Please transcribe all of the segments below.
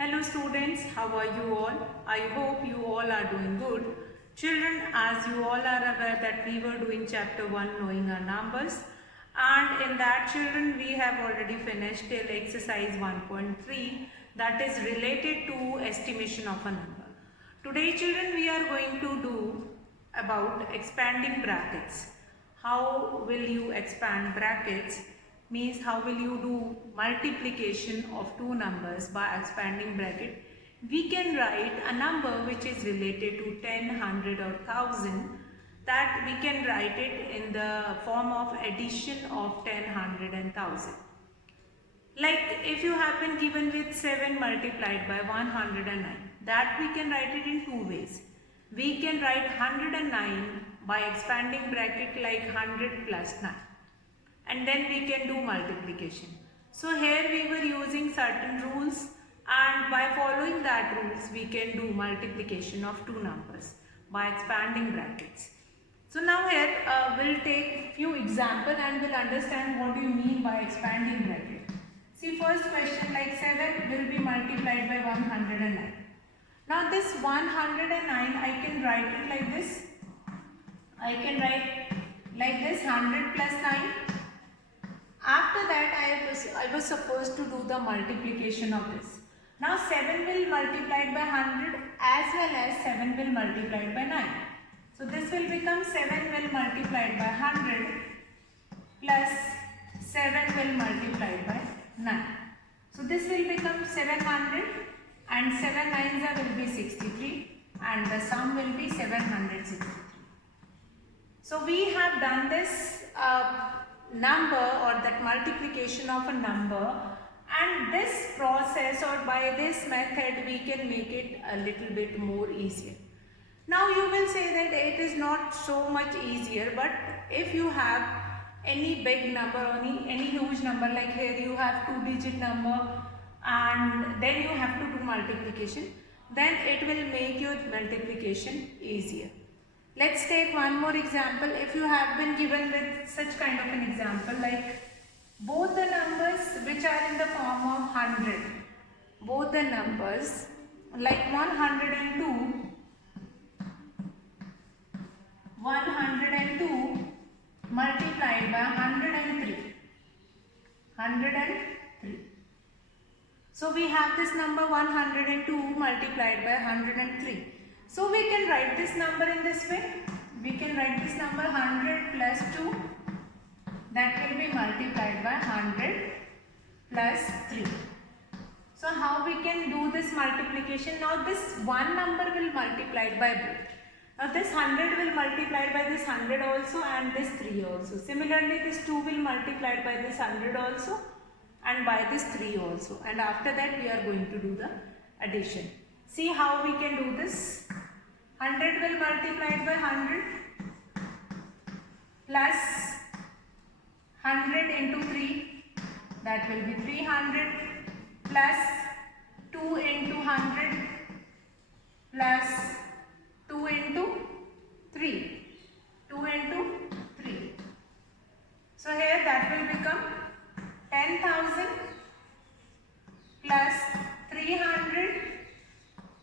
Hello students, how are you all? I hope you all are doing good. Children, as you all are aware that we were doing chapter 1 knowing our numbers, and in that children we have already finished till exercise 1.3 that is related to estimation of a number. Today children we are going to do about expanding brackets. How will you expand brackets? Means how will you do multiplication of two numbers by expanding bracket. We can write a number which is related to 10, 100 or 1000, that we can write it in the form of addition of 10, 100 and 1000. Like if you have been given with 7 multiplied by 109, that we can write it in two ways. We can write 109 by expanding bracket like 100 plus 9, and then we can do multiplication. So here we were using certain rules, and by following that rules we can do multiplication of two numbers by expanding brackets. So now here we'll take few examples and we'll understand what do you mean by expanding bracket. See, first question, like 7 will be multiplied by 109. Now this 109 I can write it like this. I can write like this 100 plus 9. After that I was supposed to do the multiplication of this. Now 7 will multiplied by 100 as well as 7 will multiplied by 9. So this will become 7 will multiplied by 100 plus 7 will multiplied by 9. So this will become 700 and 7 nines will be 63 and the sum will be 763. So we have done this number or that multiplication of a number, and this process or by this method we can make it a little bit more easier. Now you will say that it is not so much easier, but if you have any big number or any huge number, like here you have 2-digit number and then you have to do multiplication, then it will make your multiplication easier. Let's take one more example. If you have been given with such kind of an example, like both the numbers which are in the form of 100, both the numbers like 102 multiplied by 103. So we have this number 102 multiplied by 103. So we can write this number in this way. We can write this number 100 plus 2, that will be multiplied by 100 plus 3. So how we can do this multiplication? Now this one number will multiply by both. Now this 100 will multiply by this 100 also and this 3 also. Similarly this 2 will multiply by this 100 also and by this 3 also. And after that we are going to do the addition. See how we can do this. 100 will multiply by 100 plus 100 into 3, that will be 300 plus 2 into 100 plus 2 into 3. 2 into 3. So here that will become 10,000 plus 300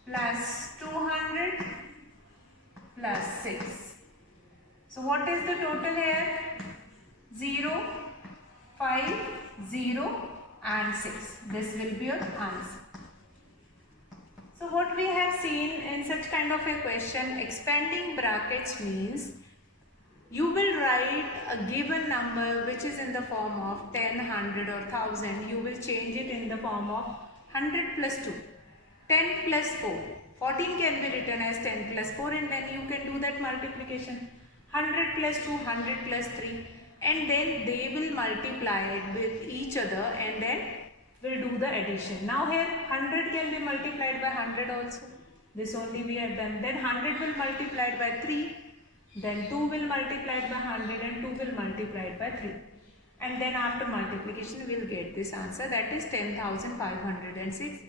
plus 200 plus 6. So what is the total here? 0, 5, 0 and 6. This will be your answer. So what we have seen in such kind of a question, expanding brackets means you will write a given number which is in the form of 10, 100 or 1000. You will change it in the form of 100 plus 2, 10 plus 4. 14 can be written as 10 plus 4 and then you can do that multiplication. 100 plus 2, 100 plus 3, and then they will multiply it with each other and then we'll do the addition. Now here 100 can be multiplied by 100 also. This only we have done. Then 100 will multiplied by 3. Then 2 will multiplied by 100 and 2 will multiplied by 3. And then after multiplication we will get this answer, that is 10,506,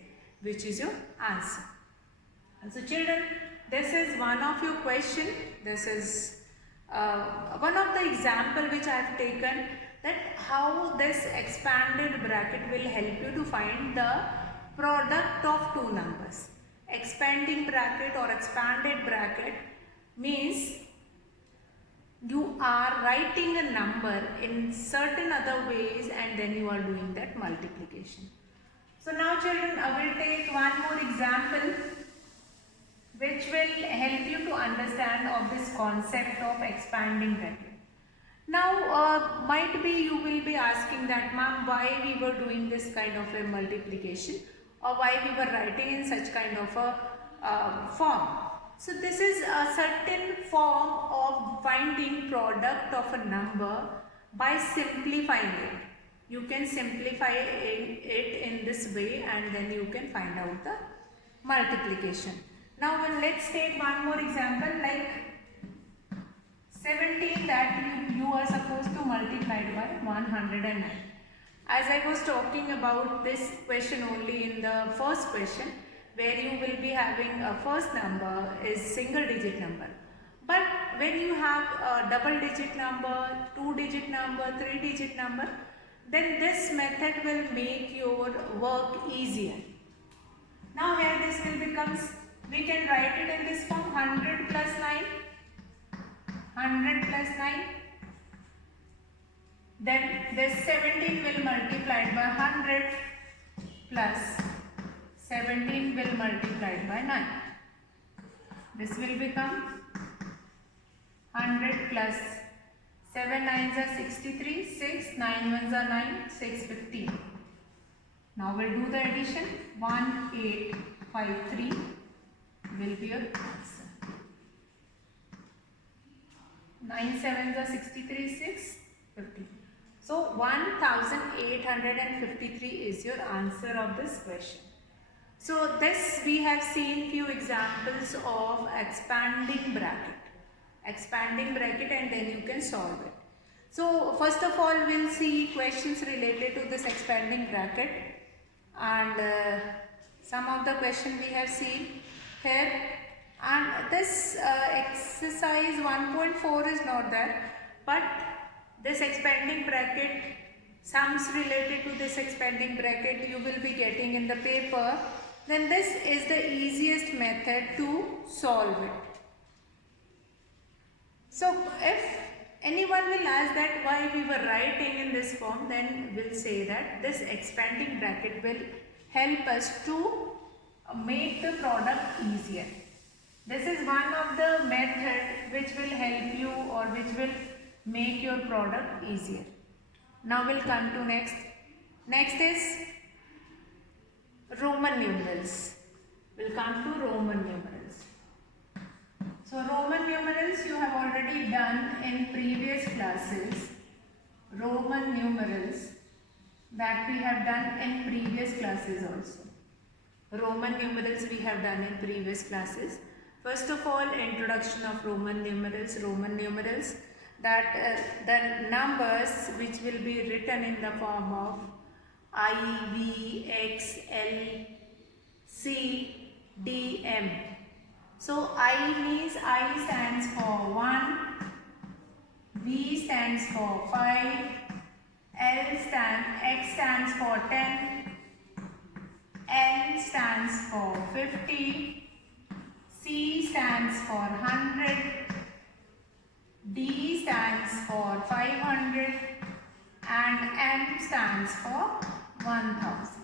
which is your answer. And so children, this is one of your question. This is one of the example which I have taken, that how this expanded bracket will help you to find the product of two numbers. Expanding bracket or expanded bracket means you are writing a number in certain other ways and then you are doing that multiplication. So now children, I will take one more example which will help you to understand of this concept of expanding bracket. Now might be you will be asking that, ma'am, why we were doing this kind of a multiplication or why we were writing in such kind of a form. So this is a certain form of finding product of a number by simplifying it. You can simplify it in this way and then you can find out the multiplication. Now let's take one more example, like 17 that you are supposed to multiply by 109. As I was talking about this question only in the first question, where you will be having a first number is single digit number. But when you have a double digit number, 2 digit number, 3 digit number, then this method will make your work easier. Now here this will becomes, we can write it in this form, 100 plus 9. 100 plus 9, then this 17 will multiply by 100 plus 17 will multiply by 9. This will become 100 plus 7 9s are 63, 6, 9 1s are 9, 6 15. Now we'll do the addition, 1853 will be your answer. 9 7s are 63, 6, 50. So 1853 is your answer of this question. So this we have seen few examples of expanding bracket. Expanding bracket and then you can solve it. So first of all we'll see questions related to this expanding bracket and some of the question we have seen here. And this exercise 1.4 is not there, but this expanding bracket, sums related to this expanding bracket you will be getting in the paper. Then this is the easiest method to solve it. So if anyone will ask that why we were writing in this form, then we'll say that this expanding bracket will help us to make the product easier. This is one of the method which will help you or which will make your product easier. Now we'll come to next. Next is Roman numerals. We'll come to Roman numerals. So Roman numerals you have already done in previous classes. Roman numerals that we have done in previous classes also. Roman numerals we have done in previous classes. First of all, introduction of Roman numerals. Roman numerals that the numbers which will be written in the form of I, V, X, L, C, D, M. So I means I stands for 1, V stands for 5, X stands for 10, N stands for 50, C stands for 100, D stands for 500 and M stands for 1000.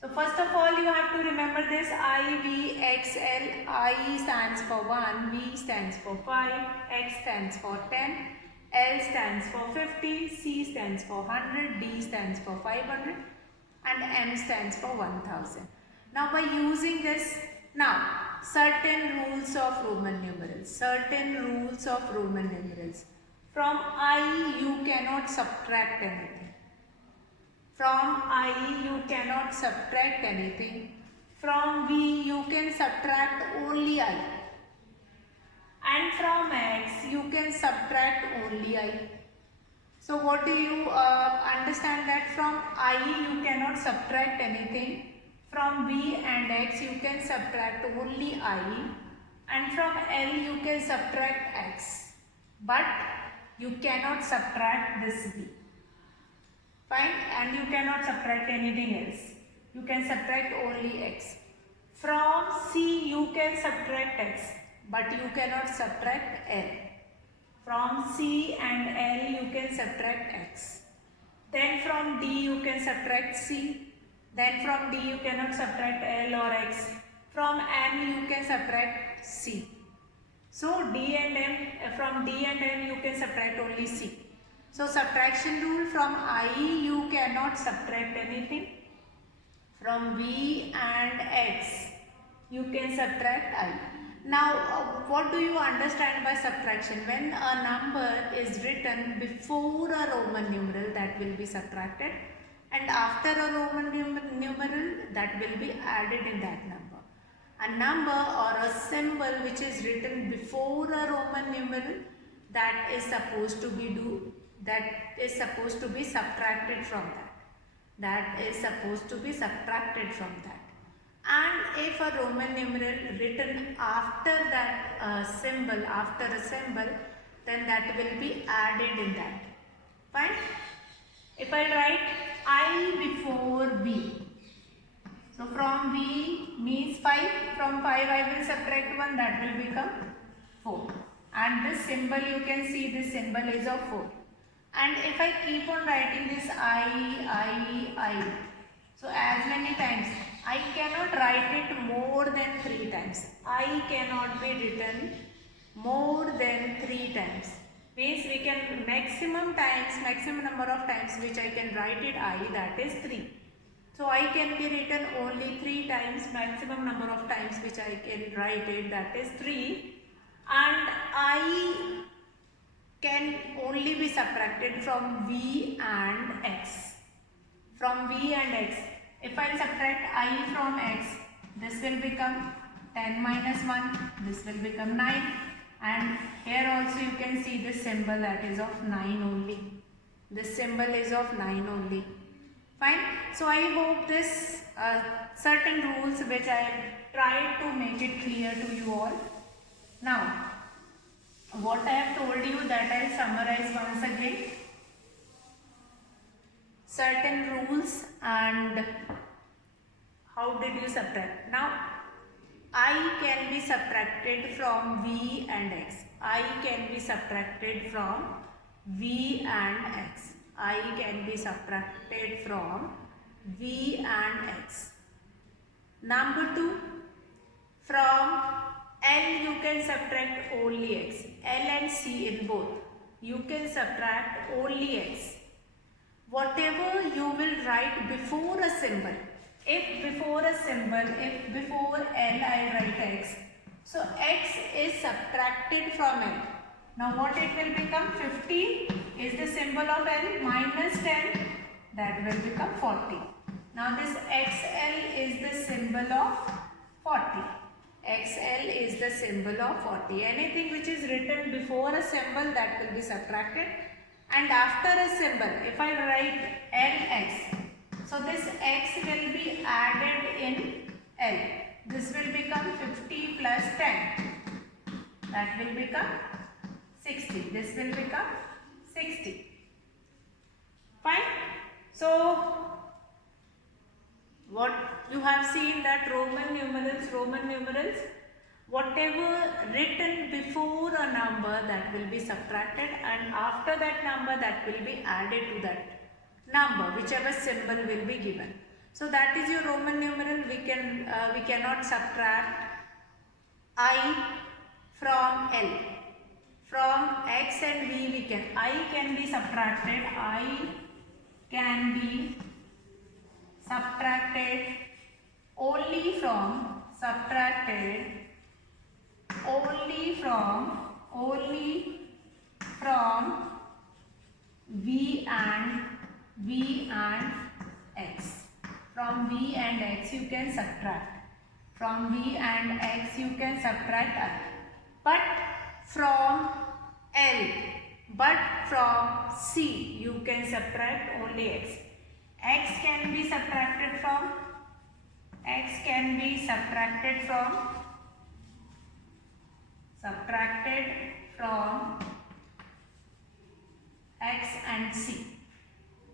So first of all you have to remember this I, V, X, L. I stands for 1, V stands for 5, X stands for 10, L stands for 50, C stands for 100, D stands for 500 and M stands for 1000. Now by using this, now certain rules of Roman numerals. Certain rules of Roman numerals. From I you cannot subtract anything. From I you cannot subtract anything. From V you can subtract only I. And from X you can subtract only I. So what do you understand that from I you cannot subtract anything. From V and X you can subtract only I. And from L you can subtract X. But you cannot subtract this V. Fine, and you cannot subtract anything else. you can subtract only x. From C you can subtract x, but you cannot subtract L. From C and L you can subtract x. Then from D you can subtract C. Then from D you cannot subtract L or x. From M you can subtract C. So D and M, from D and M you can subtract only C. So subtraction rule, from I you cannot subtract anything. From V and X you can subtract I. Now what do you understand by subtraction? When a number is written before a Roman numeral, that will be subtracted, and after a Roman numeral, that will be added in that number. A number or a symbol which is written before a Roman numeral, that is supposed to be subtracted from that. That is supposed to be subtracted from that. And if a Roman numeral written after that symbol, after a symbol, then that will be added in that. Fine? If I write I before V, so from V means 5, from 5 I will subtract 1, that will become 4. And this symbol, you can see this symbol is of 4. And if I keep on writing this I, so as many times, I cannot write it more than 3 times. I cannot be written more than 3 times. Means we can maximum number of times which I can write it I, that is 3. So I can be written only 3 times, maximum number of times which I can write it, that is 3. And I can only be subtracted from V and X. From V and X. If I subtract I from X, this will become 10 minus 1, this will become 9. And here also you can see this symbol, that is of 9 only. This symbol is of 9 only. Fine. So I hope this certain rules which I tried to make it clear to you all. Now, what I have told you, that I summarize once again. Certain rules and how did you subtract. Now, I can be subtracted from V and X. I can be subtracted from V and X. I can be subtracted from V and X. Number 2, from L you can subtract only X. L and C in both, you can subtract only X. Whatever you will write before a symbol, if before L I write X, so X is subtracted from L. Now what it will become? 15 is the symbol of L, minus 10, that will become 40. Now this XL is the symbol of 40. XL is the symbol of 40. Anything which is written before a symbol, that will be subtracted. And after a symbol, if I write LX, so this X will be added in L. This will become 50 plus 10. That will become 60. This will become 60. Fine. So, what you have seen, that Roman numerals, whatever written before a number, that will be subtracted, and after that number, that will be added to that number, whichever symbol will be given. So that is your Roman numeral. We cannot subtract I from L. From X and V we can. I can be subtracted. I can be subtracted only from V and X. From V and X you can subtract. From V and X you can subtract I. But from L, but from C you can subtract only X. X can be subtracted from X and C,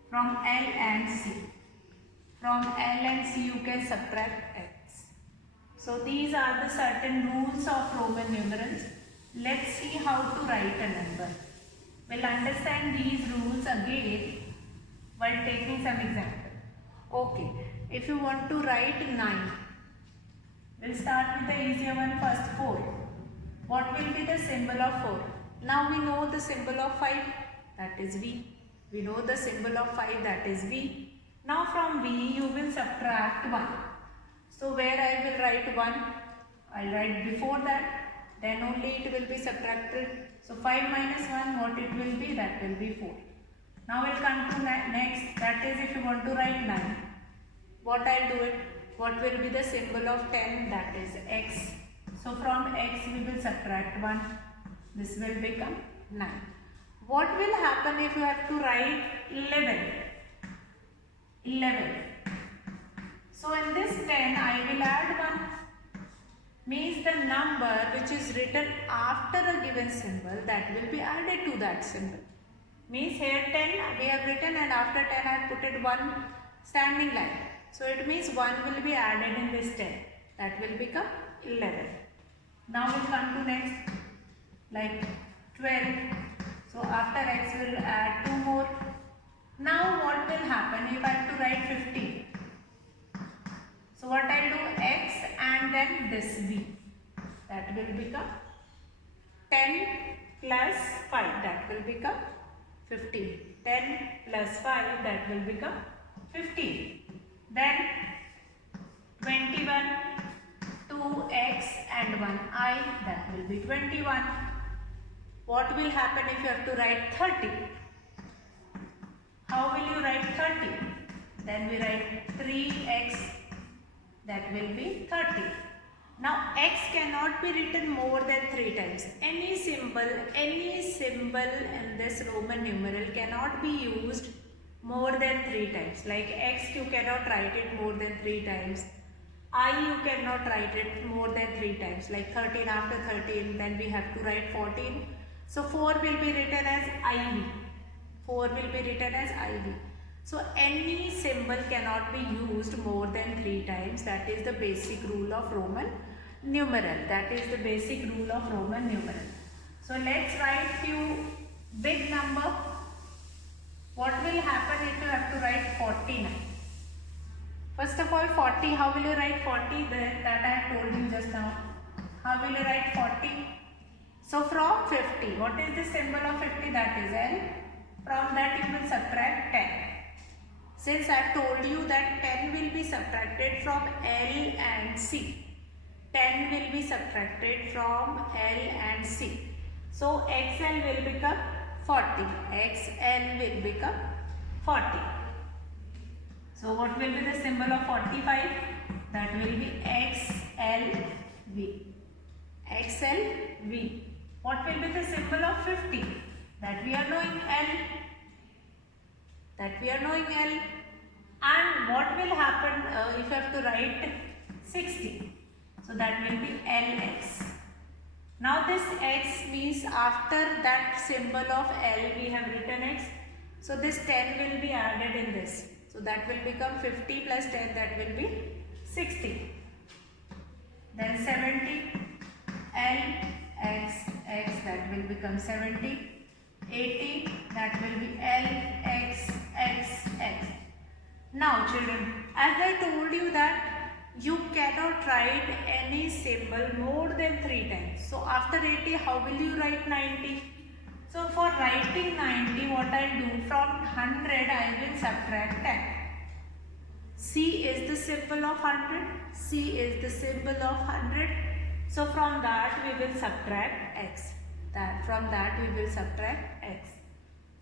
from L and C. From L and C you can subtract X. So these are the certain rules of Roman numerals. Let's see how to write a number. We'll understand these rules again while taking some example. Okay, if you want to write 9, we'll start with the easier one first, 4. What will be the symbol of 4? Now we know the symbol of 5, that is V. We know the symbol of 5, that is V. Now from V you will subtract 1. So where I will write 1? I'll write before that, then only it will be subtracted. So 5 minus 1, what it will be? That will be 4. Now we'll come to next, that is if you want to write 9. What I'll do it? What will be the symbol of 10? That is X. So from X we will subtract 1. This will become 9. What will happen if you have to write 11? 11. So in this 10 I will add 1. Means the number which is written after a given symbol, that will be added to that symbol. Means here 10 we have written and after 10 I have put it 1 standing line. So it means 1 will be added in this 10. That will become 11. Now we'll come to next, like 12. So after X we will add 2 more. Now what will happen if I have to write 15? So what I will do, X and then this V. That will become 10 plus 5. That will become 15. 10 plus 5, that will become 15. Then 21, 2x and 1I, that will be 21. What will happen if you have to write 30? How will you write 30? Then we write 3x, that will be 30. Now x cannot be written more than 3 times. Any symbol in this Roman numeral cannot be used more than 3 times. Like X you cannot write it more than 3 times. I you cannot write it more than 3 times. Like 13, after 13 then we have to write 14. So 4 will be written as IV. 4 will be written as IV. So any symbol cannot be used more than 3 times. That is the basic rule of Roman numeral. That is the basic rule of Roman numeral. So let's write few big number. What will happen if you have to write 49? First of all, 40, how will you write 40? That I have told you just now. How will you write 40? So from 50, what is the symbol of 50? That is L. From that you will subtract 10. Since I have told you that 10 will be subtracted from L and C. 10 will be subtracted from L and C. So XL will become 40. XL will become 40. So what will be the symbol of 45? That will be XLV. XLV. What will be the symbol of 50? That we are knowing L. And what will happen if you have to write 60? So that will be LX. Now this X means after that symbol of L we have written X. So this 10 will be added in this. So that will become 50 plus 10, that will be 60. Then 70, LX, X, that will become 70. 80, that will be LX, X, X. Now children, as I told you that you cannot write any symbol more than 3 times. So after 80, how will you write 90? So for writing 90, what I will do, from 100 I will subtract 10. C is the symbol of 100. C is the symbol of 100. So from that we will subtract X. From that we will subtract X.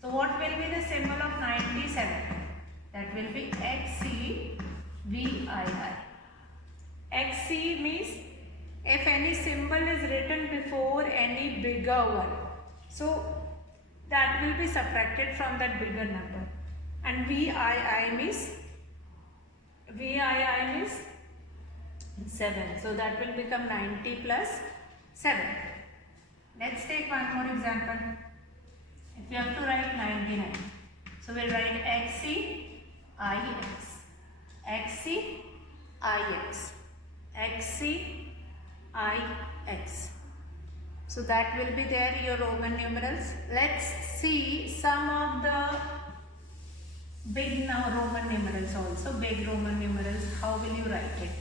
So what will be the symbol of 97? That will be XCVII. XC means if any symbol is written before any bigger one, so that will be subtracted from that bigger number. And VII means 7. So that will become 90 plus 7. Let's take one more example. If you have to write 99, so we'll write XCIX. XCIX. XCIX. So that will be there, your Roman numerals. Let's see some of the big Roman numerals also. Big Roman numerals. How will you write it?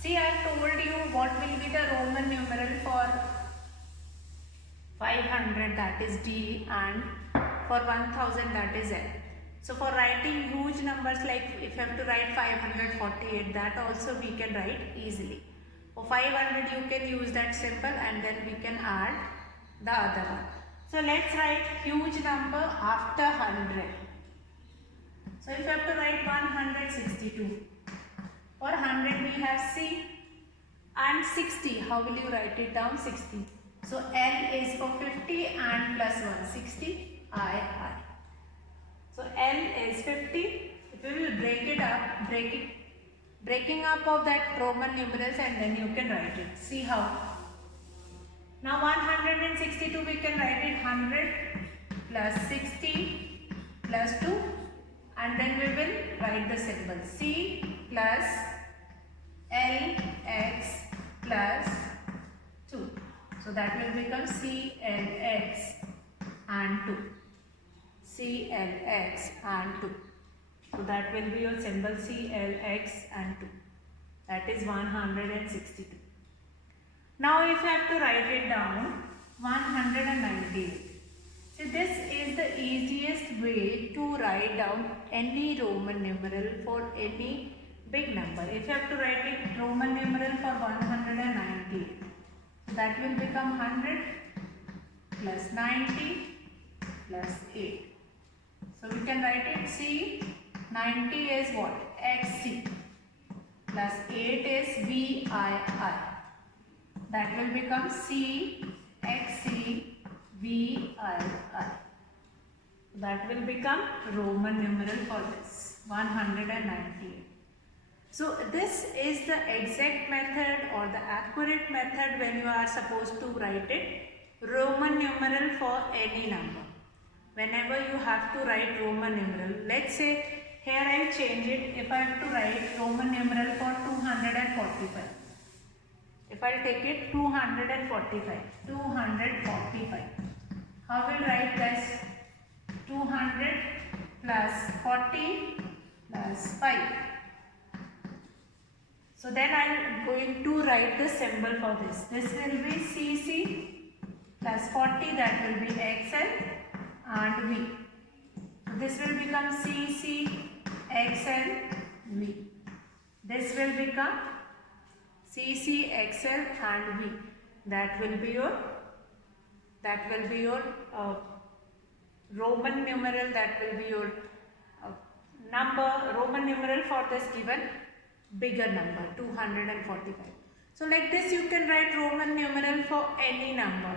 See, I have told you what will be the Roman numeral for 500, that is D, and for 1000, that is L. So for writing huge numbers, like if you have to write 548, that also we can write easily. For 500 you can use that symbol and then we can add the other one. So let's write huge number after 100. So if you have to write 162. For 100 we have C and 60. How will you write it down? 60. So L is for 50 and plus 1, 60 I. So L is 50. If you will break it up, breaking up of that Roman numerals, and then you can write it. See how? Now 162 we can write it 100 plus 60 plus 2, and then we will write the symbol C plus LX plus 2. So that will become CLX and 2. CLX and 2. So that will be your symbol CLX and 2. That is 162. Now if you have to write it down, 198. So this is the easiest way to write down any Roman numeral for any big number. If you have to write it Roman numeral for 198, that will become 100 plus 90 plus 8. So we can write it C, 90 is what? XC plus 8 is VII. That will become C, XC, VII. That will become Roman numeral for this 198. So this is the exact method or the accurate method when you are supposed to write it Roman numeral for any number. Whenever you have to write Roman numeral, let's say here I will change it. If I have to write Roman numeral for 245, if I will take it 245, how will write this? 200 plus 40 plus 5. So then I am going to write the symbol for this. This will be CC plus 40, that will be XL and V. So this will become CC, XL, V. This will become CC, XL and V. That will be your Roman numeral, that will be your Roman numeral for this given bigger number 245. So like this you can write Roman numeral for any number.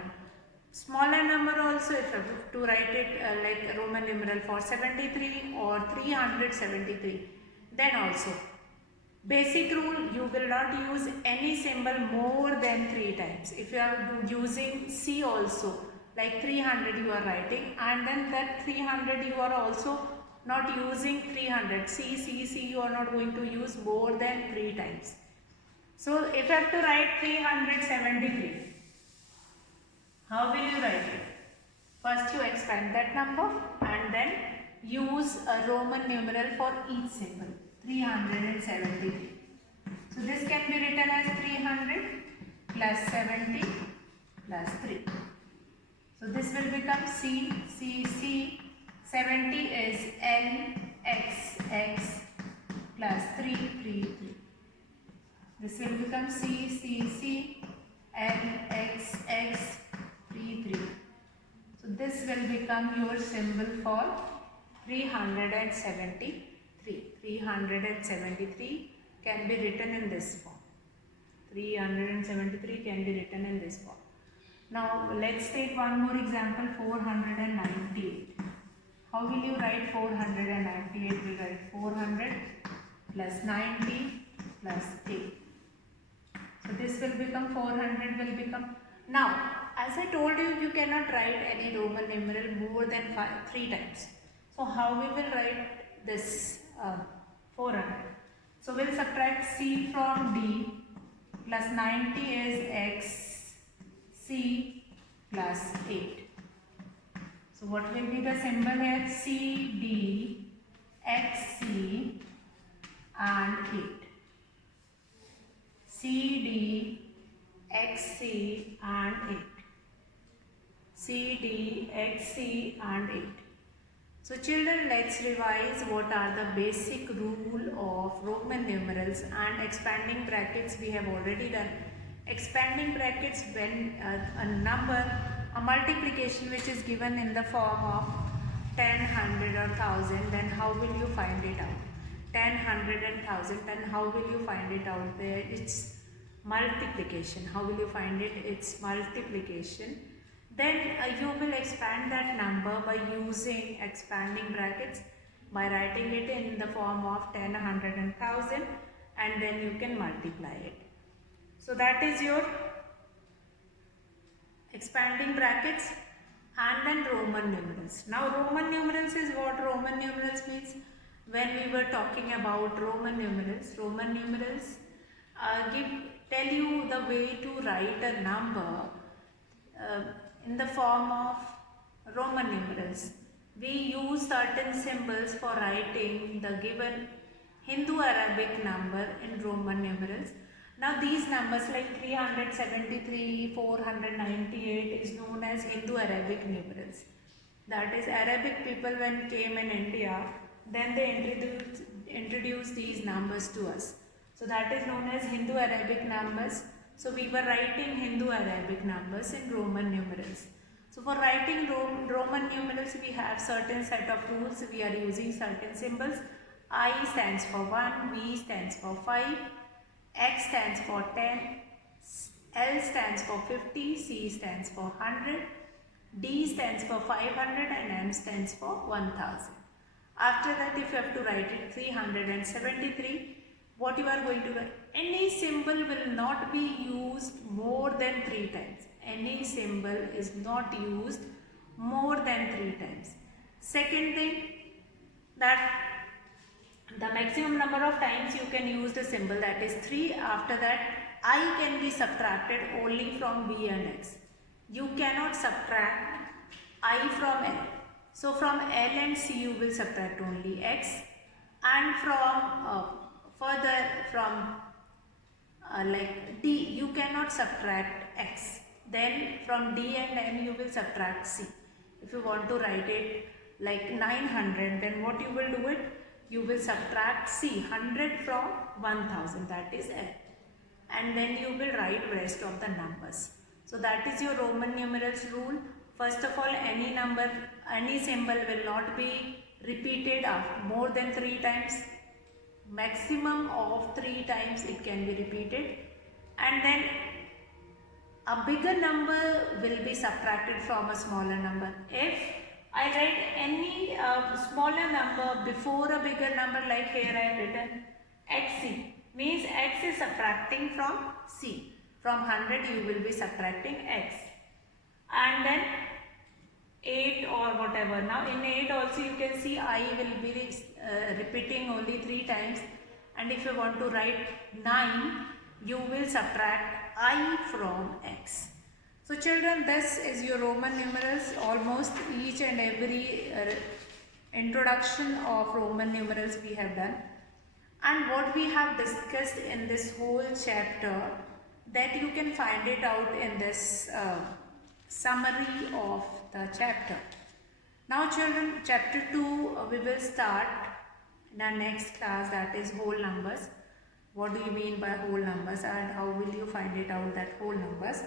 Smaller number also, if you have to write it like Roman numeral for 73 or 373, then also. Basic rule, you will not use any symbol more than 3 times. If you are using C also, like 300 you are writing, and then that 300 you are also not using 300. C, you are not going to use more than 3 times. So if you have to write 373, how will you write it? First you expand that number and then use a Roman numeral for each symbol. 373. So this can be written as 300 plus 70 plus 3. So this will become C. 70 is LXX plus 3. This will become C, LXX, 3. So this will become your symbol for 373. 373 can be written in this form. 373 can be written in this form. Now let's take one more example, 498. How will you write 498? We'll write 400 plus 90 plus 8. So this will become 400 will become. Now as I told you, you cannot write any Roman numeral more than 3 times. So how we will write this 400? So we'll subtract C from D, plus 90 is X, C plus 8. So what will be the symbol here? C, D, X, C and 8. C, D, X, C and 8. C, D, X, C and 8. So children, let's revise what are the basic rule of Roman numerals and expanding brackets we have already done. Expanding brackets, when a number, a multiplication which is given in the form of 10, 100 or 1000, then how will you find it out? 10, 100 and 1000, then how will you find it out? There it's multiplication. How will you find it? It's multiplication. Then you will expand that number by using expanding brackets, by writing it in the form of 10, 100 and 1000, and then you can multiply it. So that is your expanding brackets. And then Roman numerals. Now Roman numerals is what Roman numerals means. When we were talking about Roman numerals tell you the way to write a number in the form of Roman numerals. We use certain symbols for writing the given Hindu-Arabic number in Roman numerals. Now these numbers like 373, 498 is known as Hindu-Arabic numerals. That is, Arabic people when came in India, then they introduced these numbers to us. So that is known as Hindu-Arabic numbers. So we were writing Hindu-Arabic numbers in Roman numerals. So for writing Roman numerals, we have certain set of rules. We are using certain symbols. I stands for 1, V stands for 5, X stands for 10, L stands for 50, C stands for 100, D stands for 500 and M stands for 1000. After that, if you have to write it 373, what you are going to write? Any symbol will not be used more than 3 times. Any symbol is not used more than 3 times. Second thing, that the maximum number of times you can use the symbol, that is 3. After that, I can be subtracted only from V and X. You cannot subtract I from L. So from L and C you will subtract only X, and from further from like D you cannot subtract X. Then from D and M you will subtract C. If you want to write it like 900, then what you will do it? You will subtract C, 100 from 1000, that is L. And then you will write rest of the numbers. So that is your Roman numerals rule. First of all, any number, any symbol will not be repeated more than 3 times. Maximum of 3 times it can be repeated. And then a bigger number will be subtracted from a smaller number. If I write any smaller number before a bigger number, like here I have written XC, means X is subtracting from C. From 100 you will be subtracting X. And then 8 or whatever. Now in 8 also you can see I will be repeating only 3 times. And if you want to write 9, you will subtract I from X. So children, this is your Roman numerals. Almost each and every introduction of Roman numerals we have done. And what we have discussed in this whole chapter, that you can find it out in this summary of the chapter. Now children, chapter 2 we will start in our next class, that is whole numbers. What do you mean by whole numbers and how will you find it out that whole numbers?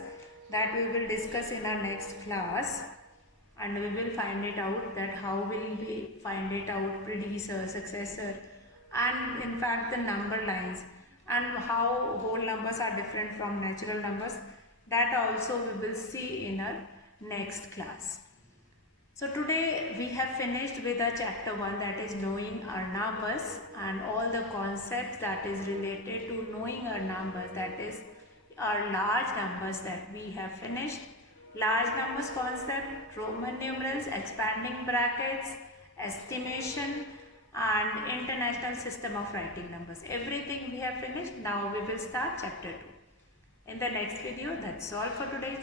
That we will discuss in our next class, and we will find it out that how will we find it out predecessor, successor, and in fact the number lines, and how whole numbers are different from natural numbers. That also we will see in our next class. So today we have finished with our chapter 1, that is knowing our numbers, and all the concepts that is related to knowing our numbers, that is our large numbers, that we have finished. Large numbers concept, Roman numerals, expanding brackets, estimation, and international system of writing numbers. Everything we have finished. Now we will start chapter 2. In the next video, that's all for today.